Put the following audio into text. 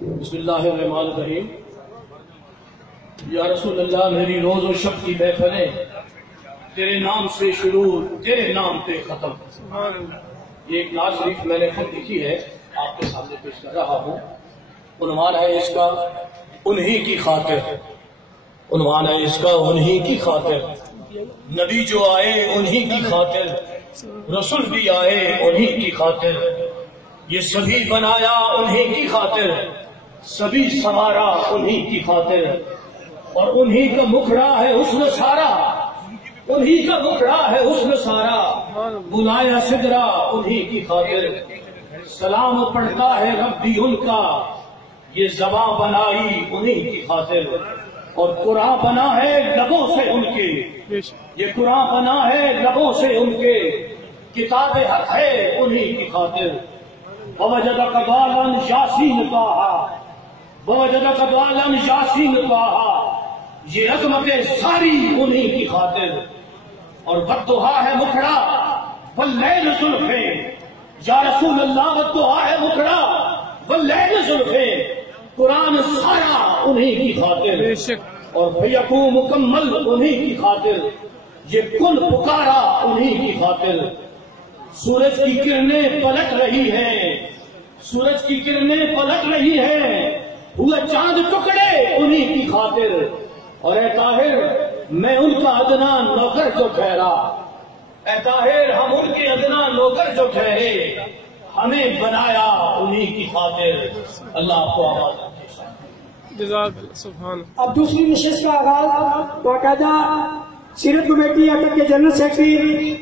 بسم اللہ الرحمن الرحیم۔ یا رسول اللہ، میری روز و شب کی محفلیں تیرے نام سے شروع، تیرے نام پہ ختم۔ یہ ایک نعت شریف میں نے خود لکھی ہے، آپ کے سامنے پیش کر رہا ہوں۔ عنوان ہے اس کا انہی کی خاطر، عنوان ہے اس کا انہی کی خاطر۔ نبی جو آئے انہی کی خاطر، رسول بھی آئے انہی کی خاطر، یہ سبھی بنایا انہی کی خاطر، سبھی سوارا انہی کی خاطر، اور انہی کا مکھڑا ہے حسن سارا، انہی کا مکھڑا ہے حسن سارا، بلایا سدرا انہی کی خاطر، سلام پڑھتا ہے رب بھی ان کا، یہ زباں بنائی انہی کی خاطر، اور قرآن بنا ہے لبوں سے ان کے، یہ قرآن بنا ہے لبوں سے ان کے، کتاب حق ہے انہی کی خاطر۔ ووجدک ضالا یاسین طٰہٰ، ووجدک ضالا یاسین طٰہٰ، یہ عظمتیں ساری انہی کی خاطر، اور والضحیٰ ہے مکھڑا واللیل زلفیں، یا رسول اللہ والضحیٰ ہے مکھڑا واللیل زلفیں، قرآن سارا انہی کی خاطر، اور فیکون مکمل انہی کی خاطر، یہ کن پکارا انہی کی خاطر۔ سورج کی کرنیں پلٹ رہی ہیں، سورج کی کرنیں پلٹ رہی ہیں، ہوئے چاند ٹکڑے انہی کی خاطر، اور اے طاہر میں ان کا ادنا نوکر جو ٹھہرا، اے طاہر ہم ان کے ادنا نوکر جو ٹھہرے، ہمیں بنایا انہی کی خاطر۔ اللہ آپ کو آباد سبحان۔ اب دوسری نشست کا آغاز باقاعدہ سیرت کمیٹی اٹک کے جنرل سیکرٹری